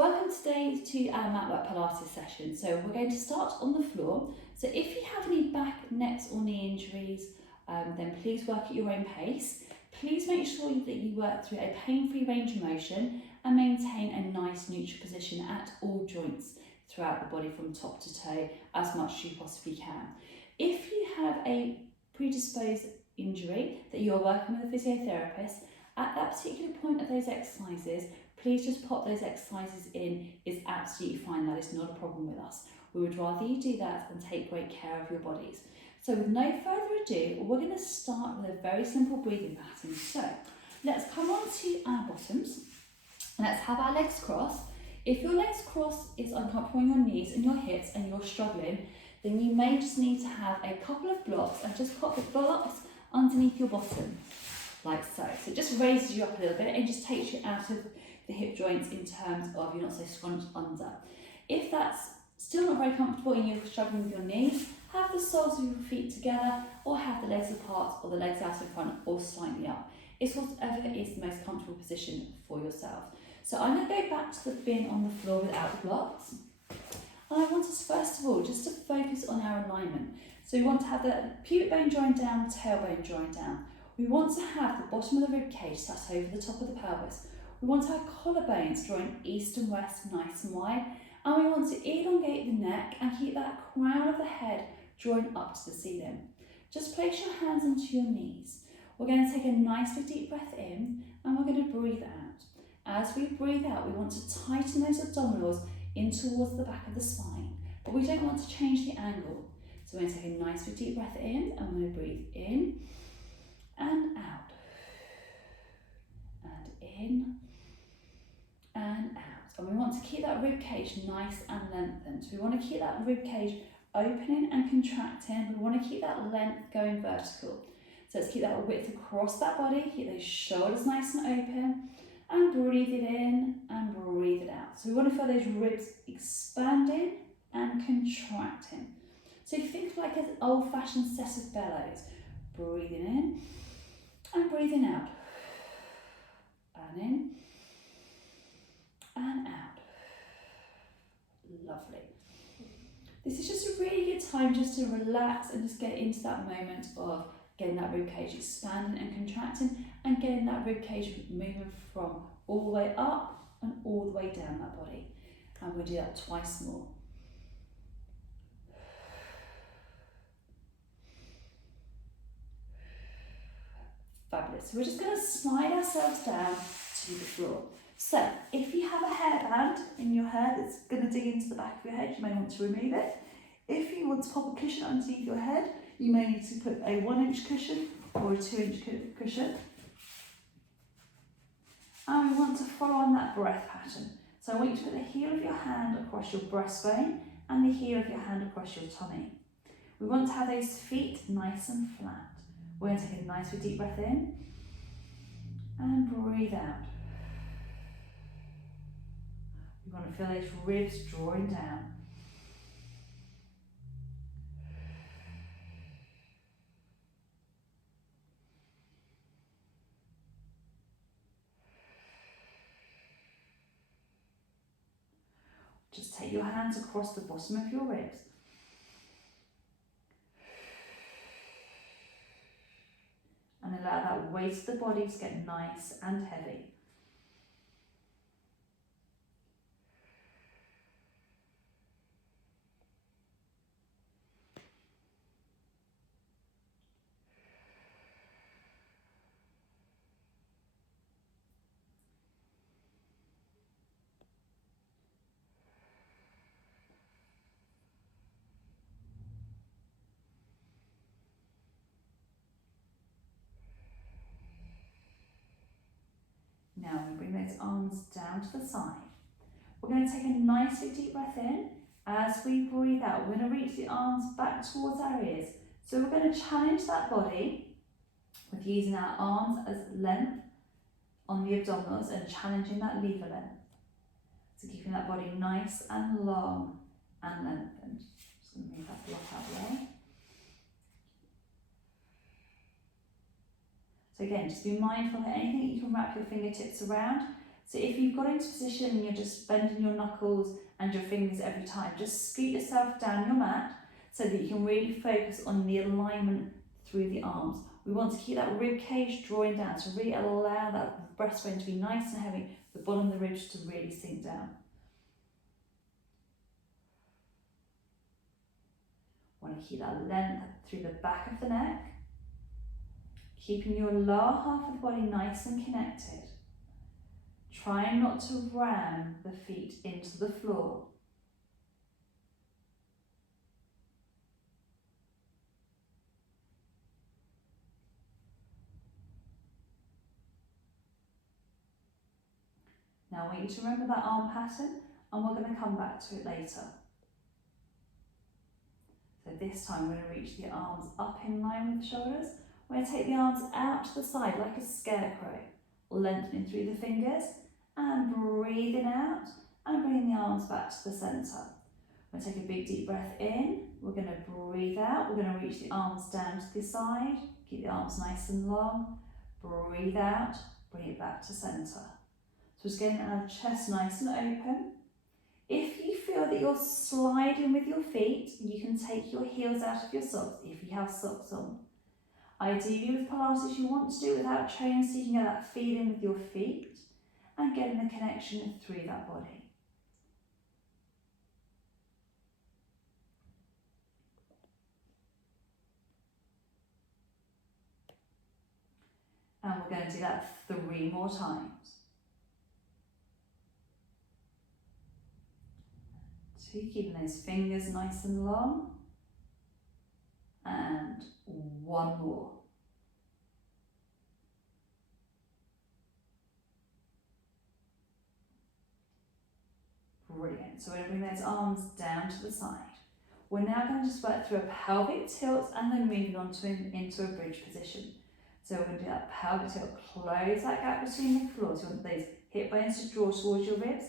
Welcome today to our Matwork Pilates session. So we're going to start on the floor. So if you have any back, neck or knee injuries, then please work at your own pace. Please make sure that you work through a pain-free range of motion and maintain a nice neutral position at all joints throughout the body from top to toe as much as you possibly can. If you have a predisposed injury that you're working with a physiotherapist, at that particular point of those exercises, please just pop those exercises in. It's absolutely fine. That is not a problem with us. We would rather you do that and take great care of your bodies. So with no further ado, we're going to start with a very simple breathing pattern. So let's come on to our bottoms. Let's have our legs crossed. If your legs crossed is uncomfortable on your knees and your hips and you're struggling, then you may just need to have a couple of blocks and just pop the blocks underneath your bottom, like so. So it just raises you up a little bit and just takes you out of the hip joints in terms of you're not so scrunched under. If that's still not very comfortable and you're struggling with your knees, have the soles of your feet together or have the legs apart or the legs out in front or slightly up. It's whatever is the most comfortable position for yourself. So I'm going to go back to the bin on the floor without the blocks. And I want us first of all just to focus on our alignment. So we want to have the pubic bone joined down, tailbone joined down. We want to have the bottom of the rib cage sat over the top of the pelvis. We want our collarbones joined east and west nice and wide. And we want to elongate the neck and keep that crown of the head joined up to the ceiling. Just place your hands onto your knees. We're going to take a nice deep breath in and we're going to breathe out. As we breathe out, we want to tighten those abdominals in towards the back of the spine, but we don't want to change the angle. So we're going to take a nice deep breath in and we're going to breathe in and out, and in and out. And we want to keep that rib cage nice and lengthened. So we want to keep that rib cage opening and contracting. We want to keep that length going vertical. So let's keep that width across that body, keep those shoulders nice and open, and breathe it in and breathe it out. So we want to feel those ribs expanding and contracting. So if you think like an old-fashioned set of bellows, breathing in and breathing out, and in and out. Lovely. This is just a really good time just to relax and just get into that moment of getting that rib cage expanding and contracting and getting that rib cage moving from all the way up and all the way down that body. And we'll do that twice more. Fabulous. So we're just going to slide ourselves down to the floor. So if you have a hairband in your hair that's going to dig into the back of your head, you may want to remove it. If you want to pop a cushion underneath your head, you may need to put a 1-inch cushion or a 2-inch cushion. And we want to follow on that breath pattern. So I want you to put the heel of your hand across your breastbone and the heel of your hand across your tummy. We want to have those feet nice and flat. We're going to take a nice deep breath in and breathe out. We want to feel those ribs drawing down. Just take your hands across the bottom of your ribs. And allow that weight of the body to get nice and heavy. Now we bring those arms down to the side. We're going to take a nice deep breath in. As we breathe out, we're going to reach the arms back towards our ears. So we're going to challenge that body with using our arms as length on the abdominals and challenging that lever length. So keeping that body nice and long and lengthened. Just going to move that block out of the way. So again, just be mindful of anything you can wrap your fingertips around. So if you've got into position and you're just bending your knuckles and your fingers every time, just scoot yourself down your mat so that you can really focus on the alignment through the arms. We want to keep that rib cage drawing down, so really allow that breastbone to be nice and heavy, the bottom of the ribs to really sink down. Want to keep that length through the back of the neck, keeping your lower half of the body nice and connected. Try not to ram the feet into the floor. Now I want you to remember that arm pattern, and we're going to come back to it later. So this time we're going to reach the arms up in line with the shoulders. We're going to take the arms out to the side like a scarecrow, lengthening through the fingers and breathing out and bringing the arms back to the centre. We're going to take a big deep breath in, we're going to breathe out, we're going to reach the arms down to the side, keep the arms nice and long, breathe out, bring it back to centre. So just getting our chest nice and open. If you feel that you're sliding with your feet, you can take your heels out of your socks if you have socks on. Ideally with Pilates you want to do it without chains so you can get that feeling with your feet and getting the connection through that body. And we're going to do that 3 more times. 2, keeping those fingers nice and long. And 1 more. Brilliant. So we're going to bring those arms down to the side. We're now going to just work through a pelvic tilt and then moving on to into a bridge position. So we're going to do that pelvic tilt, close that gap between the floors. You want those hip bones to draw towards your ribs,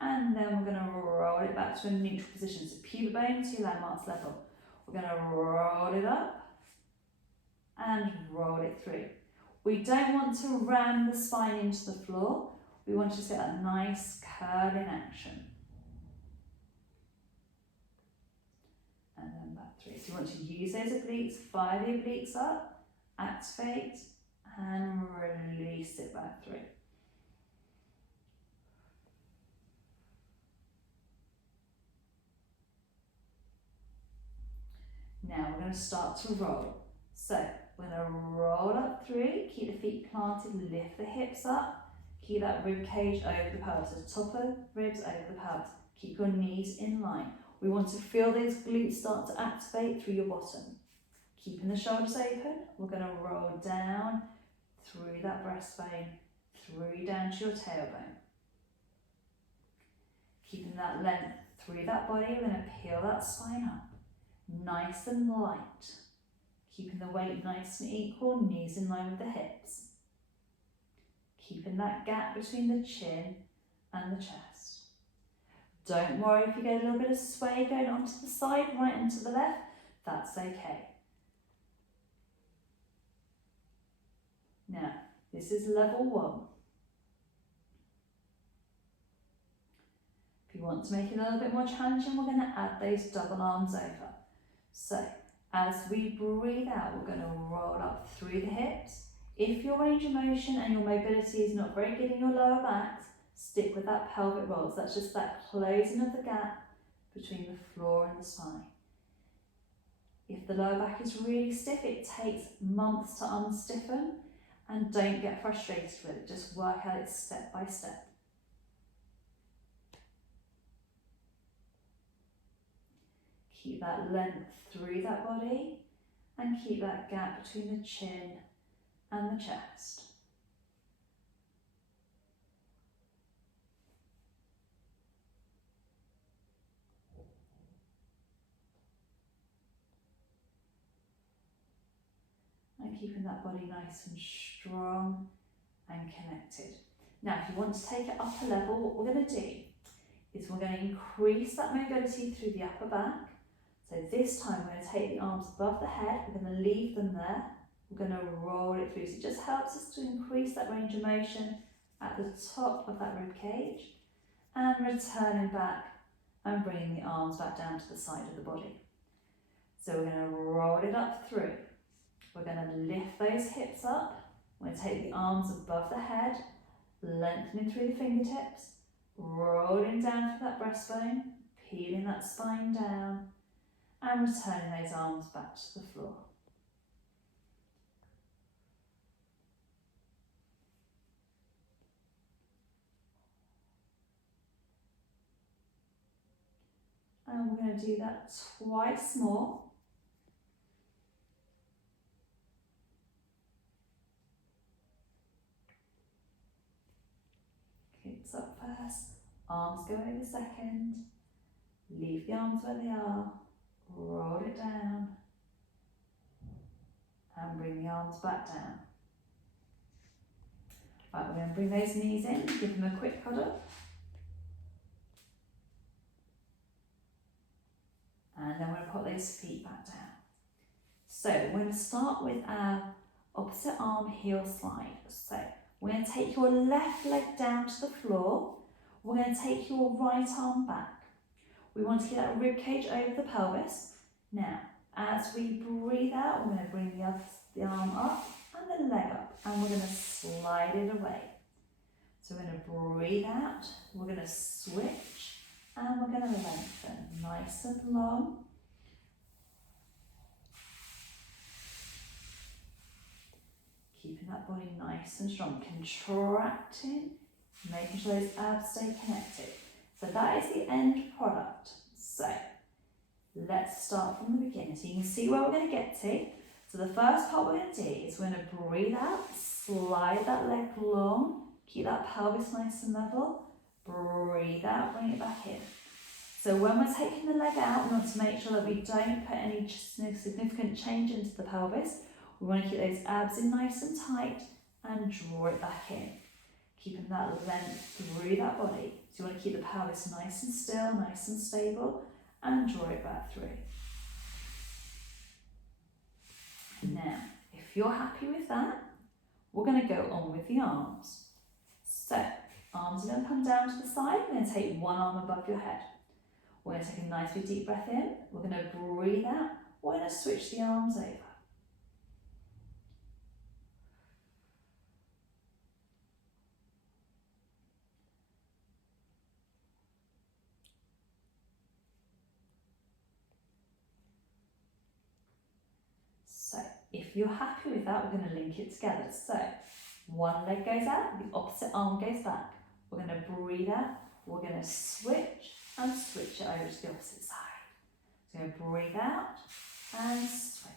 and then we're going to roll it back to a neutral position. So pubic bone to landmarks level. We're going to roll it up and roll it through. We don't want to ram the spine into the floor. We want to just get that nice curling action. And then back through. So you want to use those obliques, fire the obliques up, activate, and release it back through. Now we're going to start to roll. So we're going to roll up through, keep the feet planted, lift the hips up, keep that rib cage over the pelvis, so top of ribs over the pelvis. Keep your knees in line. We want to feel those glutes start to activate through your bottom. Keeping the shoulders open, we're going to roll down through that breastbone, through down to your tailbone. Keeping that length through that body, we're going to peel that spine up, nice and light. Keeping the weight nice and equal, knees in line with the hips. Keeping that gap between the chin and the chest. Don't worry if you get a little bit of sway going onto the side, right and to the left, that's okay. Now, this is level 1. If you want to make it a little bit more challenging, we're going to add those double arms over. So, as we breathe out, we're going to roll up through the hips. If your range of motion and your mobility is not very good in your lower backs, stick with that pelvic roll. So that's just that closing of the gap between the floor and the spine. If the lower back is really stiff, it takes months to unstiffen, and don't get frustrated with it. Just work at it step by step. Keep that length through that body and keep that gap between the chin and the chest. And keeping that body nice and strong and connected. Now, if you want to take it up a level, what we're going to do is we're going to increase that mobility through the upper back. So this time we're going to take the arms above the head, we're going to leave them there, we're going to roll it through. So it just helps us to increase that range of motion at the top of that rib cage, and returning back and bringing the arms back down to the side of the body. So we're going to roll it up through. We're going to lift those hips up. We're going to take the arms above the head, lengthening through the fingertips, rolling down through that breastbone, peeling that spine down, and returning those arms back to the floor. And we're going to do that twice more. Hips up first, arms go over second, leave the arms where they are, roll it down, and bring the arms back down. Right, we're going to bring those knees in, give them a quick huddle. And then we're going to put those feet back down. So we're going to start with our opposite arm heel slide. So we're going to take your left leg down to the floor. We're going to take your right arm back. We want to get that rib cage over the pelvis. Now, as we breathe out, we're going to bring the arm up and the leg up, and we're going to slide it away. So we're going to breathe out, we're going to switch, and we're going to lengthen, nice and long. Keeping that body nice and strong, contracting, making sure those abs stay connected. So that is the end product. So let's start from the beginning. So you can see where we're going to get to. So the first part we're going to do is we're going to breathe out, slide that leg long, keep that pelvis nice and level, breathe out, bring it back in. So when we're taking the leg out, we want to make sure that we don't put any significant change into the pelvis. We want to keep those abs in nice and tight and draw it back in. Keeping that length through that body. So you want to keep the pelvis nice and still, nice and stable, and draw it back through. Now, if you're happy with that, we're going to go on with the arms. So, arms are going to come down to the side. We're going to take one arm above your head. We're going to take a nice big deep breath in. We're going to breathe out. We're going to switch the arms over. So, if you're happy with that, we're going to link it together. So, one leg goes out, the opposite arm goes back. We're going to breathe out, we're going to switch and switch it over to the opposite side. So, we're going to breathe out and switch.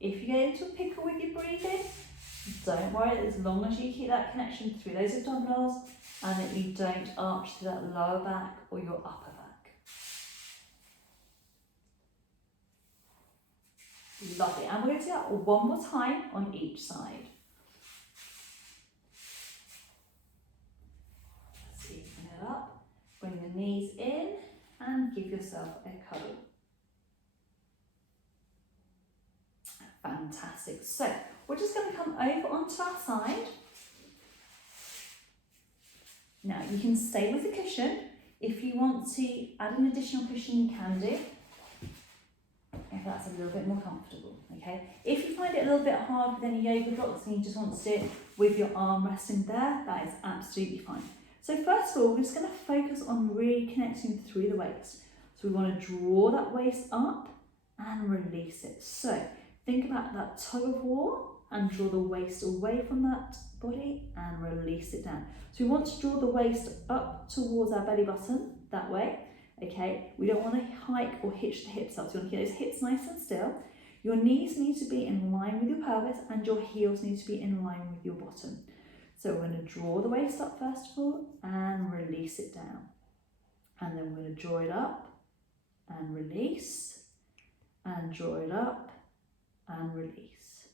If you get into a pickle with your breathing, don't worry, as long as you keep that connection through those abdominals and that you don't arch to that lower back or your upper back. Lovely. And we're going to do that one more time on each side. So you bring it up, bring the knees in and give yourself a cuddle. Fantastic. So we're just going to come over onto our side. Now you can stay with the cushion. If you want to add an additional cushion, you can do, if that's a little bit more comfortable. Okay. If you find it a little bit hard with any yoga blocks and you just want to sit with your arm resting there, that is absolutely fine. So first of all, we're just going to focus on really connecting through the waist. So we want to draw that waist up and release it. So think about that tug of war and draw the waist away from that body and release it down. So we want to draw the waist up towards our belly button, that way, okay? We don't want to hike or hitch the hips up, so you want to keep those hips nice and still. Your knees need to be in line with your pelvis and your heels need to be in line with your bottom. So we're going to draw the waist up first of all and release it down. And then we're going to draw it up and release, and draw it up and release,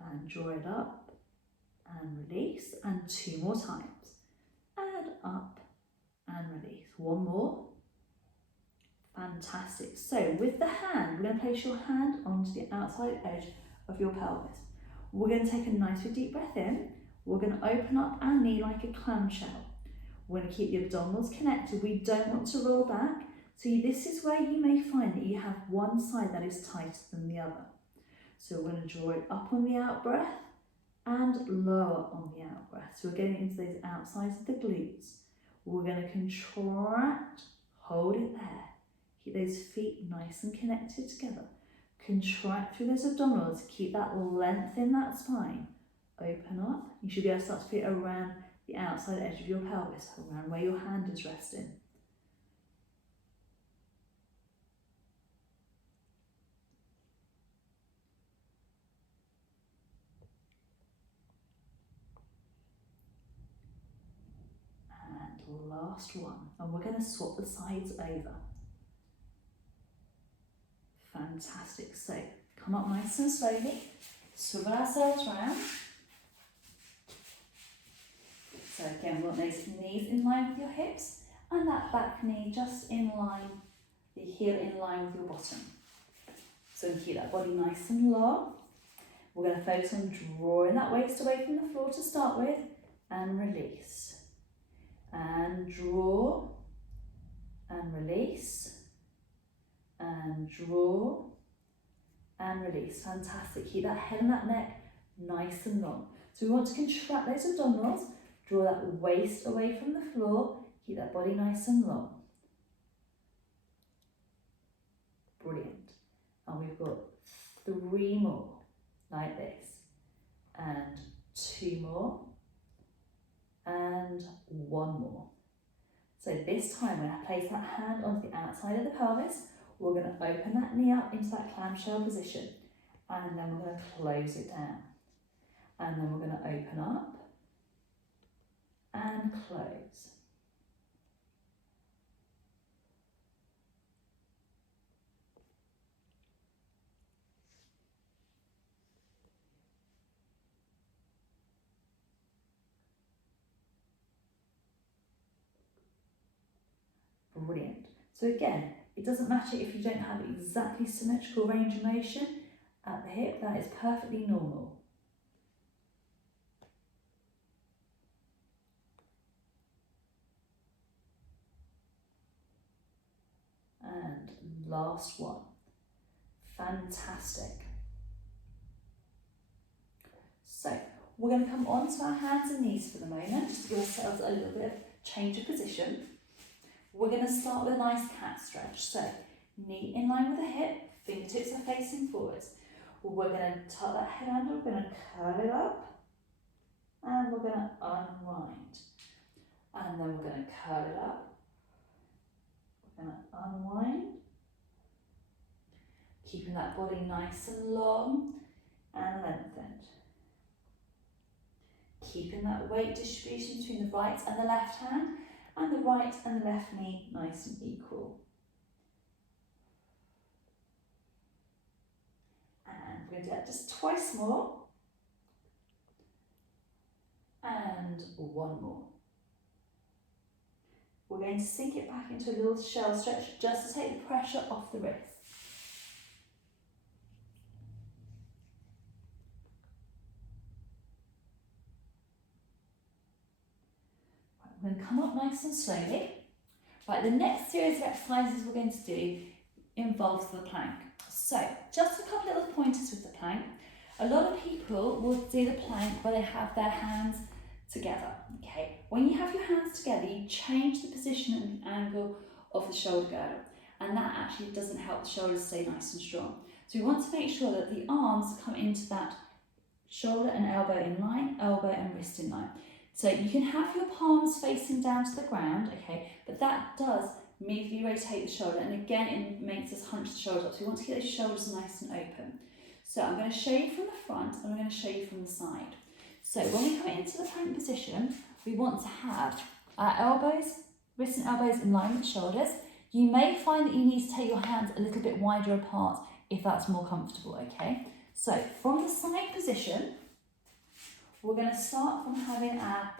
and draw it up and release, and two more times, and up and release. One more. Fantastic. So with the hand, we're going to place your hand onto the outside edge of your pelvis. We're going to take a nice deep breath in. We're going to open up our knee like a clamshell. We're going to keep the abdominals connected. We don't want to roll back. So this is where you may find that you have one side that is tighter than the other. So we're going to draw it up on the out breath and lower on the out breath. So we're getting into those outsides of the glutes. We're going to contract, hold it there. Keep those feet nice and connected together. Contract through those abdominals, keep that length in that spine. Open up. You should be able to start to feel around the outside edge of your pelvis, around where your hand is resting. And last one. And we're going to swap the sides over. Fantastic. So come up nice and slowly. Swivel ourselves round. So again, we want those knees in line with your hips and that back knee just in line, the heel in line with your bottom. So keep that body nice and long. We're going to focus on drawing that waist away from the floor to start with and release. And draw and release. And draw and release. Fantastic. Keep that head and that neck nice and long. So we want to contract those abdominals, draw that waist away from the floor, keep that body nice and long. Brilliant. And we've got 3 more like this, and 2 more, and 1 more. So this time we're going to place that hand onto the outside of the pelvis. We're going to open that knee up into that clamshell position, and then we're going to close it down. And then we're going to open up and close. Brilliant. So again, it doesn't matter if you don't have exactly symmetrical range of motion at the hip, that is perfectly normal. And last one. Fantastic. So we're going to come onto our hands and knees for the moment, just to give ourselves a little bit of change of position. We're going to start with a nice cat stretch. So knee in line with the hip, fingertips are facing forwards. We're going to tuck that head under, we're going to curl it up, and we're going to unwind. And then we're going to curl it up. We're going to unwind. Keeping that body nice and long and lengthened. Keeping that weight distribution between the right and the left hand, and the right and the left knee nice and equal. And we're going to do that just twice more. And 1 more. We're going to sink it back into a little shell stretch just to take the pressure off the wrist. We're going to come up nice and slowly. Right, the next series of exercises we're going to do involves the plank. So, just a couple of little pointers with the plank. A lot of people will do the plank where they have their hands together. Okay, when you have your hands together, you change the position and the angle of the shoulder girdle, and that actually doesn't help the shoulders stay nice and strong. So we want to make sure that the arms come into that shoulder and elbow in line, elbow and wrist in line. So you can have your palms facing down to the ground, okay, but that does immediately rotate the shoulder, and again it makes us hunch the shoulders up. So we want to get those shoulders nice and open. So I'm going to show you from the front and I'm going to show you from the side. So when we come into the plank position, we want to have our elbows, wrists and elbows in line with the shoulders. You may find that you need to take your hands a little bit wider apart if that's more comfortable, okay? So from the side position, we're going to start from having our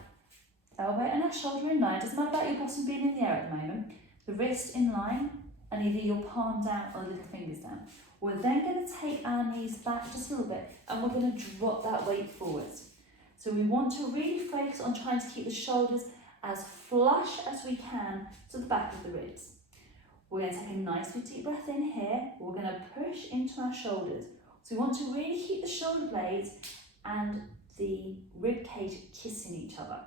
elbow and our shoulder in line. Doesn't matter about your bottom being in the air at the moment. The wrist in line and either your palm down or little fingers down. We're then going to take our knees back just a little bit and we're going to drop that weight forwards. So we want to really focus on trying to keep the shoulders as flush as we can to the back of the ribs. We're going to take a nice big deep breath in here. We're going to push into our shoulders. So we want to really keep the shoulder blades and the rib cage kissing each other.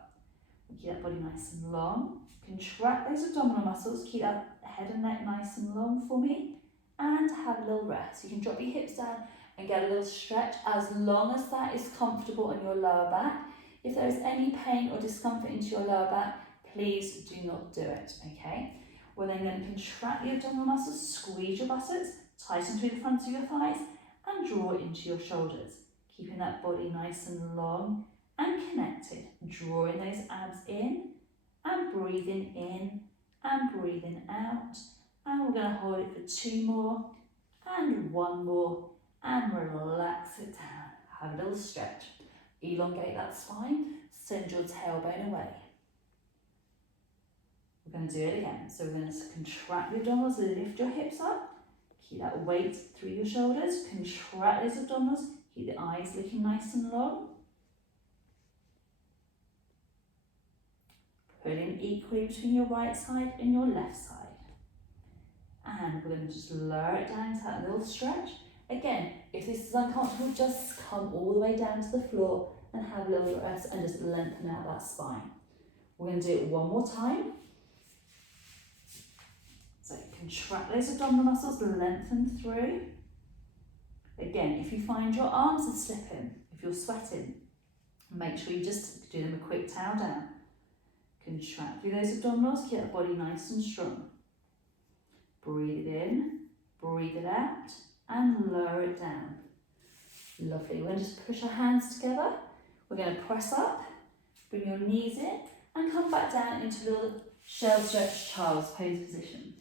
Keep that body nice and long. Contract those abdominal muscles. Keep that head and neck nice and long for me. And have a little rest. You can drop your hips down and get a little stretch as long as that is comfortable on your lower back. If there is any pain or discomfort into your lower back, please do not do it, okay? We're then going to contract the abdominal muscles, squeeze your buttocks, tighten through the front of your thighs, and draw into your shoulders. Keeping that body nice and long and connected. Drawing those abs in and breathing in and breathing out. And we're going to hold it for 2 more and 1 more and relax it down. Have a little stretch. Elongate that spine. Send your tailbone away. We're going to do it again. So we're going to contract the abdominals, lift your hips up. Keep that weight through your shoulders. Contract those abdominals. Keep the eyes looking nice and long. Pull in equally between your right side and your left side. And we're going to just lower it down to that little stretch. Again, if this is uncomfortable, just come all the way down to the floor and have a little rest and just lengthen out that spine. We're going to do it 1 more time. So contract those abdominal muscles, lengthen through. Again, if you find your arms are slipping, if you're sweating, make sure you just do them a quick towel down. Contract through those abdominals, keep that body nice and strong. Breathe it in, breathe it out, and lower it down. Lovely. We're going to just push our hands together. We're going to press up, bring your knees in, and come back down into a little shell stretch child's pose position.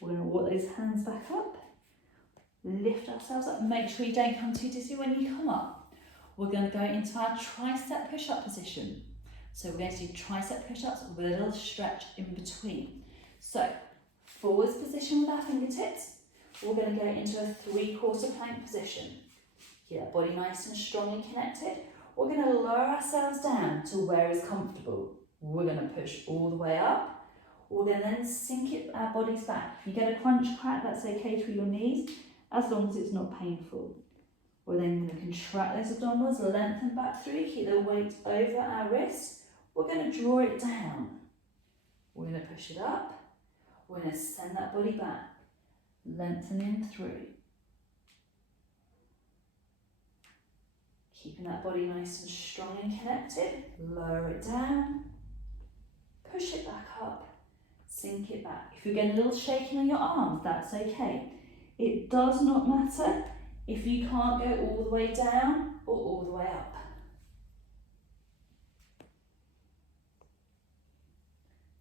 We're going to walk those hands back up, lift ourselves up, make sure you don't come too dizzy when you come up. We're going to go into our tricep push-up position. So we're going to do tricep push-ups with a little stretch in between. So, forwards position with our fingertips. We're going to go into a 3/4 plank position. Keep that body nice and strong and connected. We're going to lower ourselves down to where is comfortable. We're going to push all the way up. We're going to then sink our bodies back. If you get a crunch crack, that's okay through your knees, as long as it's not painful. We're then going to contract those abdominals, lengthen back through, keep the weight over our wrist. We're going to draw it down. We're going to push it up. We're going to send that body back, lengthening through. Keeping that body nice and strong and connected. Lower it down. Push it back up. Sink it back. If you're getting a little shaking on your arms, that's okay. It does not matter if you can't go all the way down or all the way up.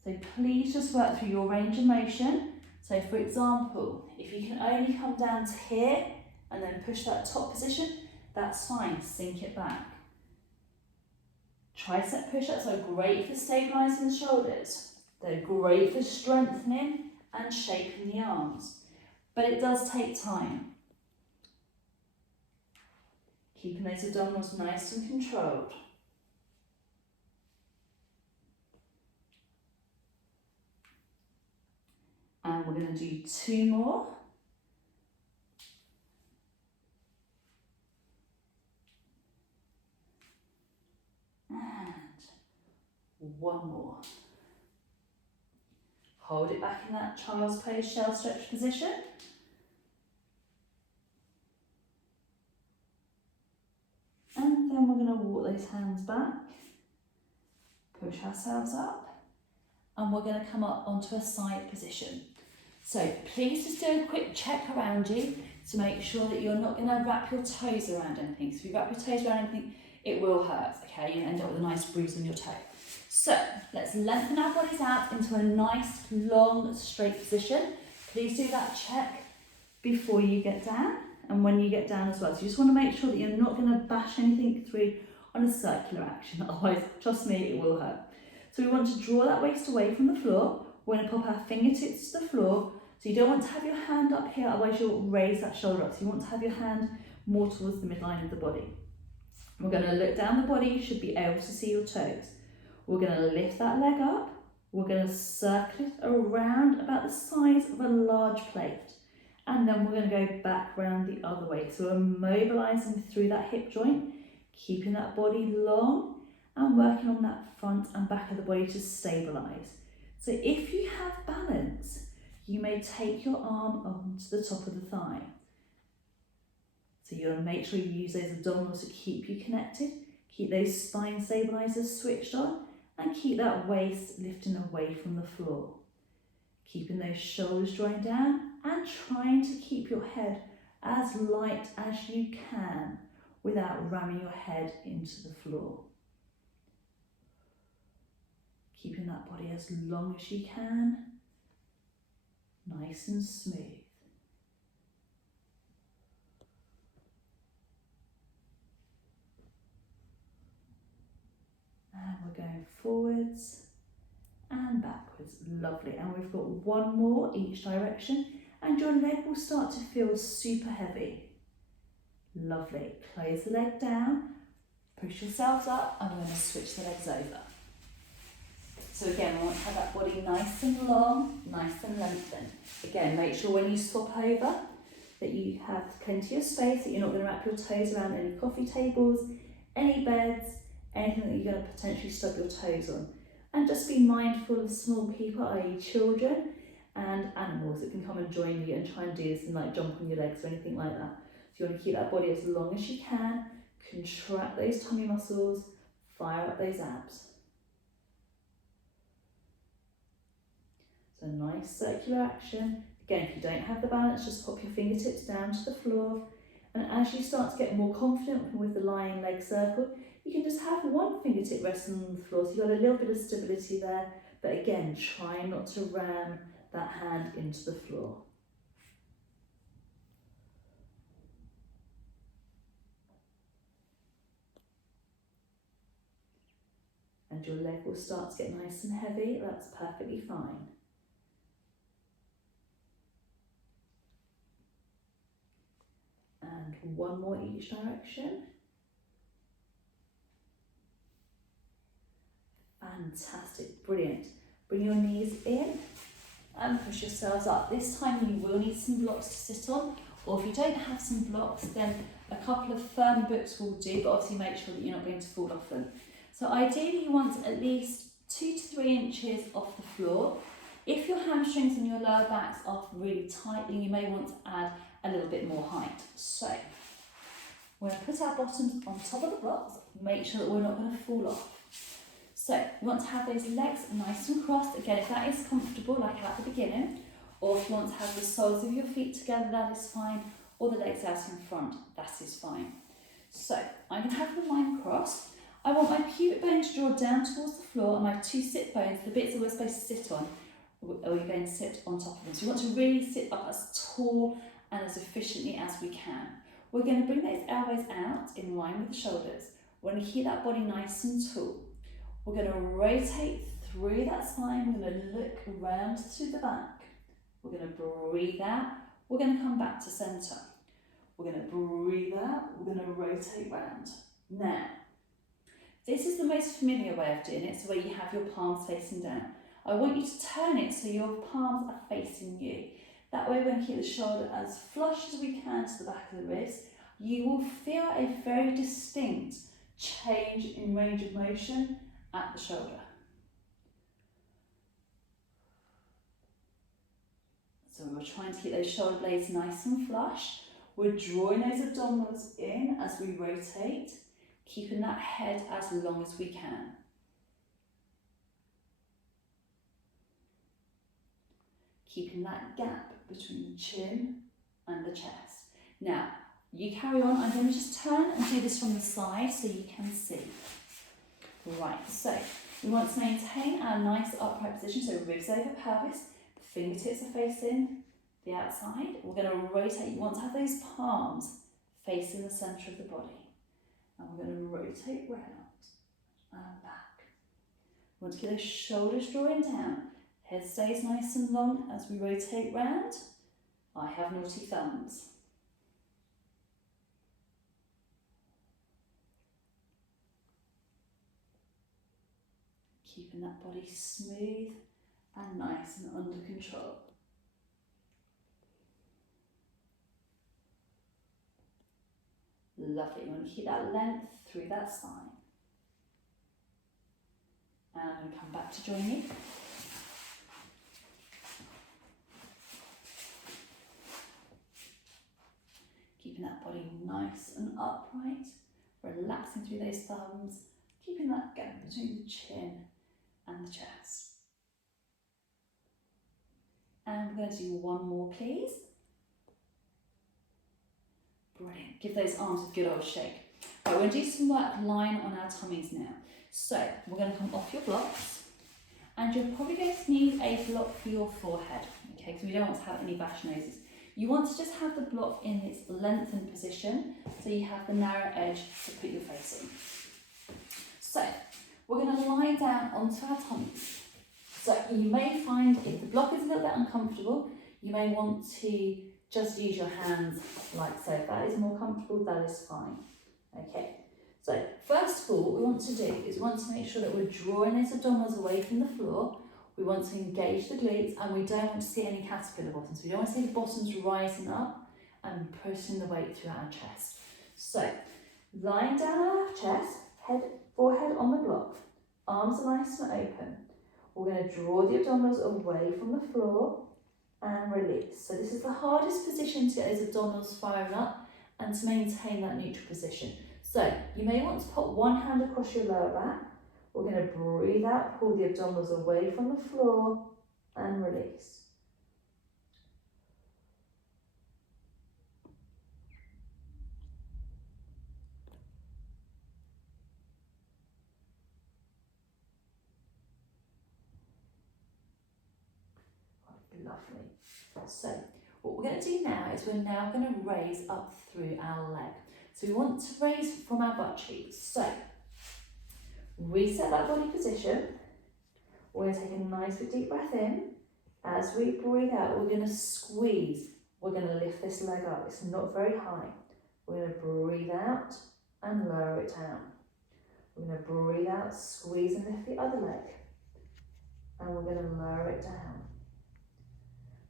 So please just work through your range of motion. So for example, if you can only come down to here and then push that top position, that's fine, sink it back. Tricep push-ups are great for stabilising the shoulders. They're great for strengthening and shaping the arms, but it does take time. Keeping those abdominals nice and controlled. And we're going to do 2 more. And 1 more. Hold it back in that child's pose shell stretch position. And then we're going to walk those hands back, push ourselves up, and we're going to come up onto a side position. So please just do a quick check around you to make sure that you're not going to wrap your toes around anything. So if you wrap your toes around anything, it will hurt, okay? You end up with a nice bruise on your toe. So let's lengthen our bodies out into a nice, long, straight position. Please do that check before you get down. and when you get down as well. So you just want to make sure that you're not going to bash anything through on a circular action, otherwise, trust me, it will hurt. So we want to draw that waist away from the floor. We're going to pop our fingertips to the floor. So you don't want to have your hand up here, otherwise you'll raise that shoulder up. So you want to have your hand more towards the midline of the body. We're going to look down the body, you should be able to see your toes. We're going to lift that leg up. We're going to circle it around about the size of a large plate. And then we're going to go back round the other way. So we're mobilising through that hip joint, keeping that body long and working on that front and back of the body to stabilise. So if you have balance, you may take your arm onto the top of the thigh. So you'll make sure you use those abdominals to keep you connected, keep those spine stabilisers switched on, and keep that waist lifting away from the floor. Keeping those shoulders drawing down and trying to keep your head as light as you can without ramming your head into the floor. Keeping that body as long as you can, nice and smooth. And we're going forwards and backwards, lovely. And we've got one more each direction, and your leg will start to feel super heavy. Lovely, close the leg down, push yourselves up, and we're going to switch the legs over. So again, we want to have that body nice and long, nice and lengthened. Again, make sure when you swap over that you have plenty of space, that you're not going to wrap your toes around any coffee tables, any beds, anything that you're going to potentially stub your toes on. And just be mindful of small people, i.e. children and animals that can come and join you and try and do this and like jump on your legs or anything like that. So you want to keep that body as long as you can, contract those tummy muscles, fire up those abs. So nice circular action. Again, if you don't have the balance, just pop your fingertips down to the floor. And as you start to get more confident with the lying leg circle, you can just have one fingertip resting on the floor, so you've got a little bit of stability there, but again, try not to ram that hand into the floor. And your leg will start to get nice and heavy, that's perfectly fine. And one more each direction. Fantastic, brilliant. Bring your knees in and push yourselves up. This time you will need some blocks to sit on, or if you don't have some blocks, then a couple of firm books will do, but obviously make sure that you're not going to fall off them. So ideally you want at least 2 to 3 inches off the floor. If your hamstrings and your lower backs are really tight, then you may want to add a little bit more height. So we're going to put our bottoms on top of the blocks, make sure that we're not going to fall off. So you want to have those legs nice and crossed. Again, if that is comfortable, like at the beginning, or if you want to have the soles of your feet together, that is fine, or the legs out in front, that is fine. So I'm going to have the line crossed. I want my pubic bone to draw down towards the floor, and my 2 sit bones, the bits that we're supposed to sit on, are we going to sit on top of them. So we want to really sit up as tall and as efficiently as we can. We're going to bring those elbows out in line with the shoulders. We're going to keep that body nice and tall. We're going to rotate through that spine. We're going to look round to the back. We're going to breathe out. We're going to come back to centre. We're going to breathe out. We're going to rotate round. Now, this is the most familiar way of doing it, so where you have your palms facing down. I want you to turn it so your palms are facing you. That way we're going to keep the shoulder as flush as we can to the back of the ribs. You will feel a very distinct change in range of motion at the shoulder. So we're trying to keep those shoulder blades nice and flush. We're drawing those abdominals in as we rotate, keeping that head as long as we can. Keeping that gap between the chin and the chest. Now, you carry on. I'm going to just turn and do this from the side so you can see. Right, so we want to maintain our nice upright position, so ribs over pelvis, the fingertips are facing the outside. We're going to rotate. You want to have those palms facing the centre of the body. And we're going to rotate round and back. We want to keep those shoulders drawing down. Head stays nice and long as we rotate round. I have naughty thumbs. Keeping that body smooth and nice and under control. Lovely. You want to keep that length through that spine. And I'm going to come back to join you. Keeping that body nice and upright, relaxing through those thumbs, keeping that gap between the chin and the chest. And we're going to do one more, please. Brilliant. Give those arms a good old shake. Right, we're going to do some work lying on our tummies now. So we're going to come off your blocks, and you're probably going to need a block for your forehead, okay, because we don't want to have any bash noses. You want to just have the block in its lengthened position, so you have the narrow edge to put your face in. So we're going to lie down onto our tummies. So you may find if the block is a little bit uncomfortable, you may want to just use your hands like so. If that is more comfortable, that is fine. Okay, so first of all, what we want to do is we want to make sure that we're drawing those abdominals away from the floor. We want to engage the glutes, and we don't want to see any caterpillar bottoms. We don't want to see the bottoms rising up and pushing the weight through our chest. So lying down on our chest, forehead on the block, arms are nice and open. We're going to draw the abdominals away from the floor and release. So this is the hardest position to get those abdominals firing up and to maintain that neutral position. So you may want to put one hand across your lower back. We're going to breathe out, pull the abdominals away from the floor and release. Lovely. So what we're going to do now is we're now going to raise up through our leg. So we want to raise from our butt cheeks. So reset that body position. We're going to take a nice big deep breath in. As we breathe out, we're going to squeeze. We're going to lift this leg up. It's not very high. We're going to breathe out and lower it down. We're going to breathe out, squeeze and lift the other leg. And we're going to lower it down.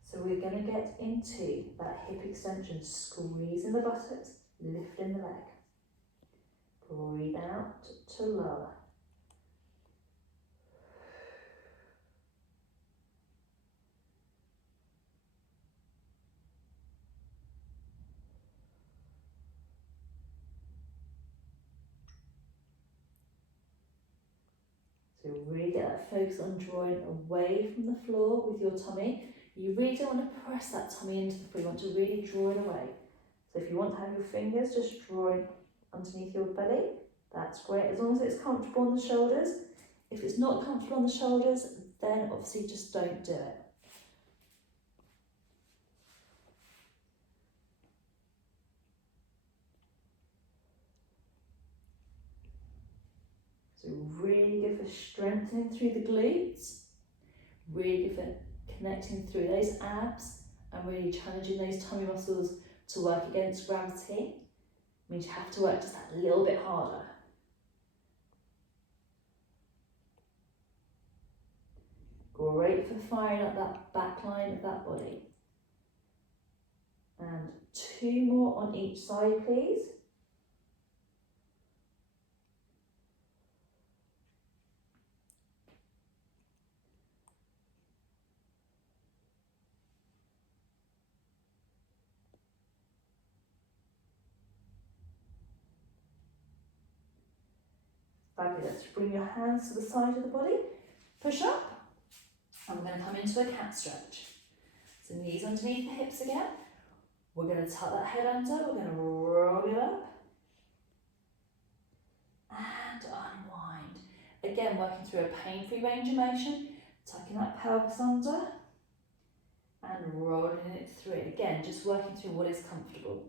So we're going to get into that hip extension, squeezing the buttocks, lifting the leg. Breathe out to lower. So really get that focus on drawing away from the floor with your tummy. You really don't want to press that tummy into the floor, you want to really draw it away. So if you want to have your fingers just drawing underneath your belly, that's great, as long as it's comfortable on the shoulders. If it's not comfortable on the shoulders, then obviously just don't do it. So really good for strengthening through the glutes, really good for connecting through those abs and really challenging those tummy muscles to work against gravity. It means you have to work just that little bit harder. Great for firing up that back line of that body. And 2 more on each side, please. Fabulous. Bring your hands to the side of the body. Push up. And we're going to come into a cat stretch. So knees underneath the hips again. We're going to tuck that head under. We're going to roll it up. And unwind. Again, working through a pain-free range of motion. Tucking that pelvis under. and rolling it through. Again, just working through what is comfortable.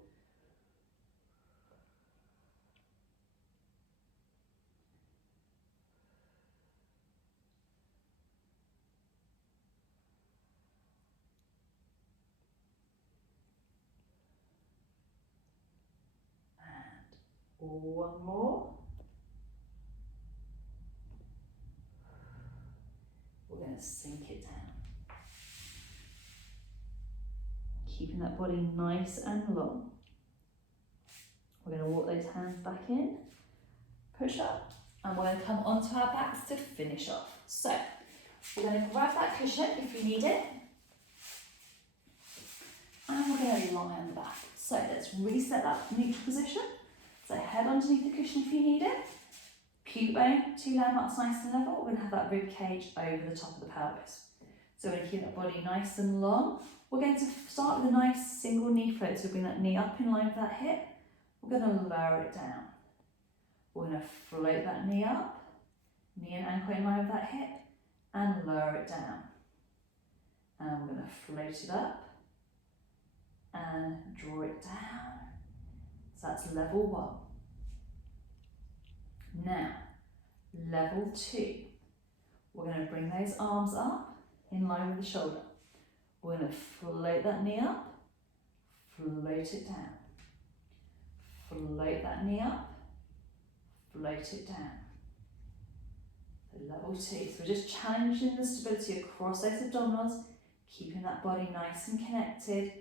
And one more. We're going to sink it down. Keeping that body nice and long. We're going to walk those hands back in, push up, and we're going to come onto our backs to finish off. So, we're going to grab that cushion if you need it, and we're going to lie on the back. So let's reset that neutral position. So head underneath the cushion if you need it. Pubic bone, 2 landmarks nice and level. We're going to have that rib cage over the top of the pelvis. So we're going to keep that body nice and long. We're going to start with a nice single knee float. So bring that knee up in line with that hip. We're going to lower it down. We're going to float that knee up, knee and ankle in line with that hip, and lower it down. And we're going to float it up and draw it down. So that's level 1. Now, level 2. We're going to bring those arms up in line with the shoulder. We're going to float that knee up, float it down. Float that knee up, float it down. So level 2. So we're just challenging the stability across those abdominals, keeping that body nice and connected,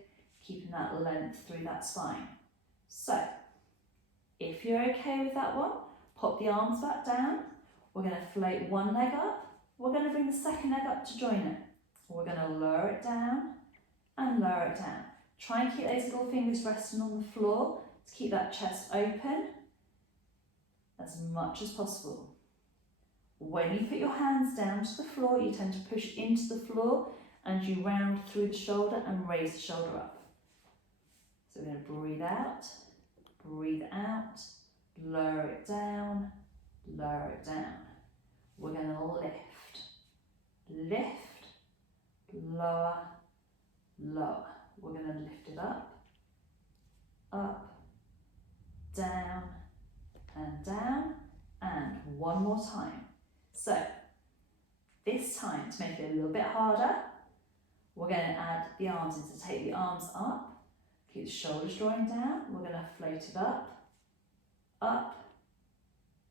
keeping that length through that spine. So, if you're okay with that one, pop the arms back down. We're going to float one leg up. We're going to bring the second leg up to join it. We're going to lower it down and lower it down. Try and keep those little fingers resting on the floor to keep that chest open as much as possible. When you put your hands down to the floor, you tend to push into the floor and you round through the shoulder and raise the shoulder up. So we're going to breathe out, lower it down, lower it down. We're going to lift, lower, lower. We're going to lift it up, down, and one more time. So, this time, to make it a little bit harder, we're going to add the arms in. So take the arms up, keep the shoulders drawing down. We're going to float it up,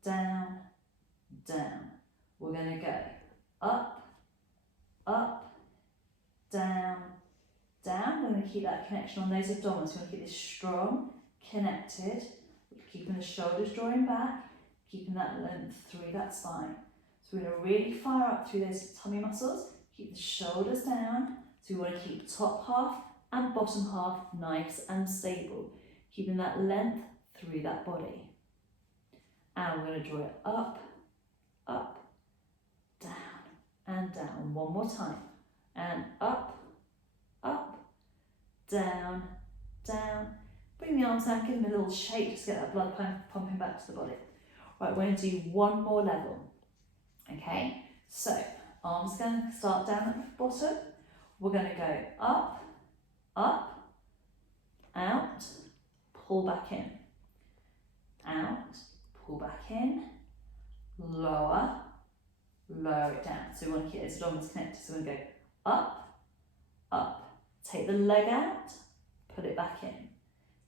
down, down. We're going to go up, down, down. We're going to keep that connection on those abdominals. We're going to keep this strong, connected, keeping the shoulders drawing back, keeping that length through that spine. So we're going to really fire up through those tummy muscles, keep the shoulders down. So we want to keep top half and bottom half nice and stable, keeping that length through that body. And we're going to draw it up, down, and down. One more time. And up, down, down. Bring the arms down, give them a little shake, just get that blood pumping back to the body. Right, we're going to do one more level. Okay, so arms going to start down at the bottom. We're going to go up, out, pull back in, out, pull back in, lower, lower it down. So we want to keep those abdominals connected. So we're going to go up, take the leg out, put it back in.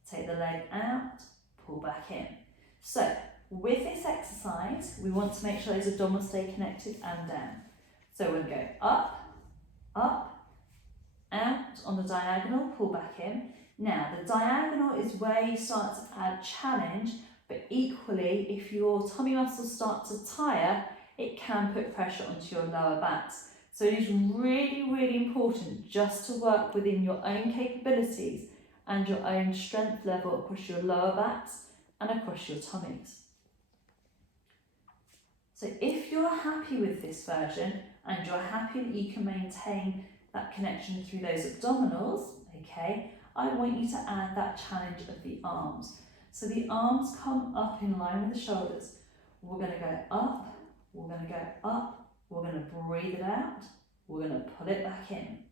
Take the leg out, pull back in. So with this exercise, we want to make sure those abdominals stay connected and down. So we're going to go up, out on the diagonal, pull back in. Now the diagonal is where you start to add challenge, but equally if your tummy muscles start to tire, it can put pressure onto your lower backs. So it is really, really important just to work within your own capabilities and your own strength level across your lower backs and across your tummies. So if you're happy with this version and you're happy that you can maintain that connection through those abdominals, okay, I want you to add that challenge of the arms. So the arms come up in line with the shoulders. We're going to go up, we're going to go up, we're going to breathe it out, we're going to pull it back in.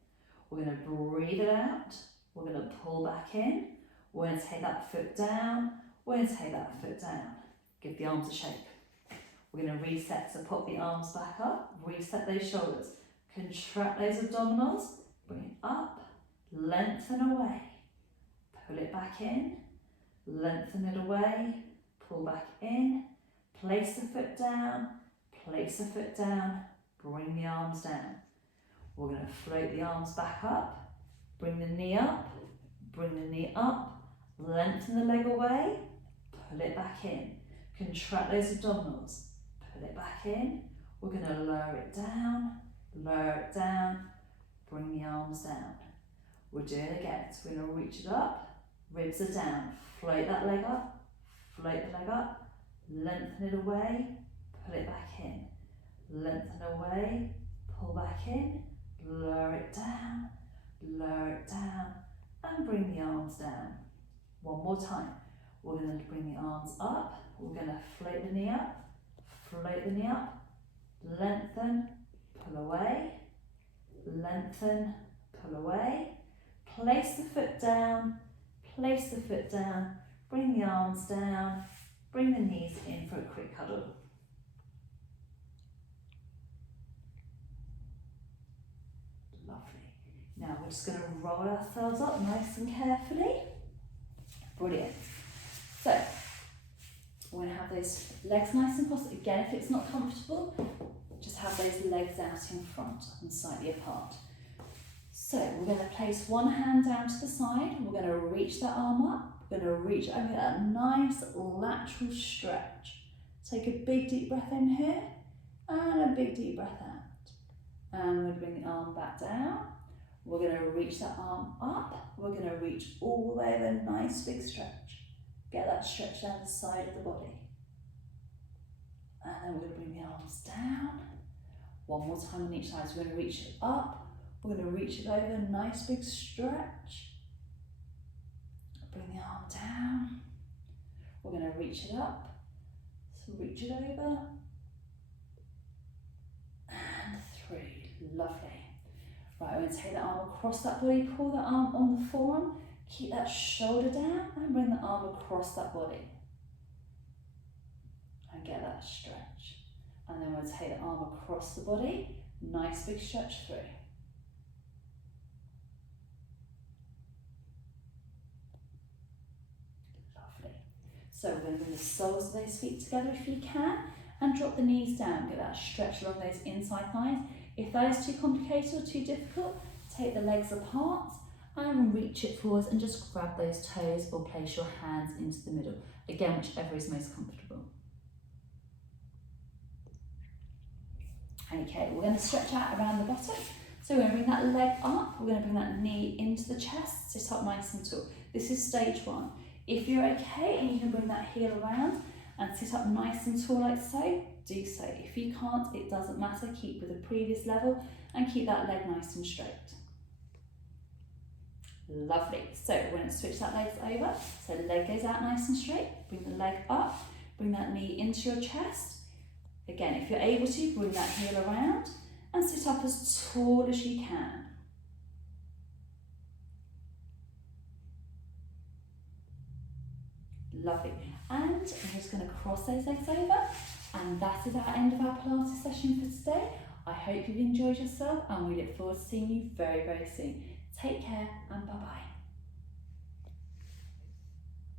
We're going to breathe it out. We're going to pull back in. We're going to take that foot down. We're going to take that foot down. Give the arms a shake. We're going to reset, so pop the arms back up. Reset those shoulders. Contract those abdominals. Bring it up. Lengthen away. Pull it back in. Lengthen it away. Pull back in. Place the foot down. Place the foot down. Bring the arms down. We're going to float the arms back up. Bring the knee up. Bring the knee up. Lengthen the leg away. Pull it back in. Contract those abdominals. Pull it back in. We're going to lower it down. Lower it down. Bring the arms down. We'll do it again. So we're going to reach it up. Ribs are down. Float that leg up. Float the leg up. Lengthen it away. Pull it back in. Lengthen away. Pull back in. Lower it down. Lower it down. And bring the arms down. One more time. We're going to bring the arms up. We're going to float the knee up. Float the knee up. Lengthen. Pull away. Lengthen. Pull away. Place the foot down. Place the foot down. Bring the arms down. Bring the knees in for a quick huddle. Lovely. Now we're just going to roll ourselves up nice and carefully. Brilliant. So we're going to have those legs nice and crossed. Again, if it's not comfortable, just have those legs out in front and slightly apart. So we're going to place one hand down to the side. We're going to reach that arm up. We're going to reach over that nice lateral stretch. Take a big deep breath in here and a big deep breath out. And we're going to bring the arm back down. We're going to reach that arm up. We're going to reach all the way over, nice big stretch. Get that stretch down the side of the body. And then we're going to bring the arms down. One more time on each side. So we're going to reach it up. We're going to reach it over, nice big stretch. Bring the arm down. We're going to reach it up. So reach it over. And 3. Lovely. Right, we're going to take that arm across that body, pull that arm on the forearm, keep that shoulder down and bring the arm across that body. And get that stretch. And then we'll take the arm across the body, nice big stretch through. Lovely. So we're going to bring the soles of those feet together if you can and drop the knees down, get that stretch along those inside thighs. If that is too complicated or too difficult, take the legs apart and reach it forwards and just grab those toes or place your hands into the middle. Again, whichever is most comfortable. Okay, we're going to stretch out around the bottom. So we're going to bring that leg up, we're going to bring that knee into the chest, sit up nice and tall. This is stage 1. If you're okay and you can bring that heel around and sit up nice and tall like so, do so. If you can't, it doesn't matter. Keep with the previous level and keep that leg nice and straight. Lovely. So we're going to switch that legs over. So leg goes out nice and straight. Bring the leg up. Bring that knee into your chest. Again, if you're able to, bring that heel around and sit up as tall as you can. Lovely. And we're just going to cross those legs over. And that is our end of our Pilates session for today. I hope you've enjoyed yourself and we look forward to seeing you very, very soon. Take care and bye-bye.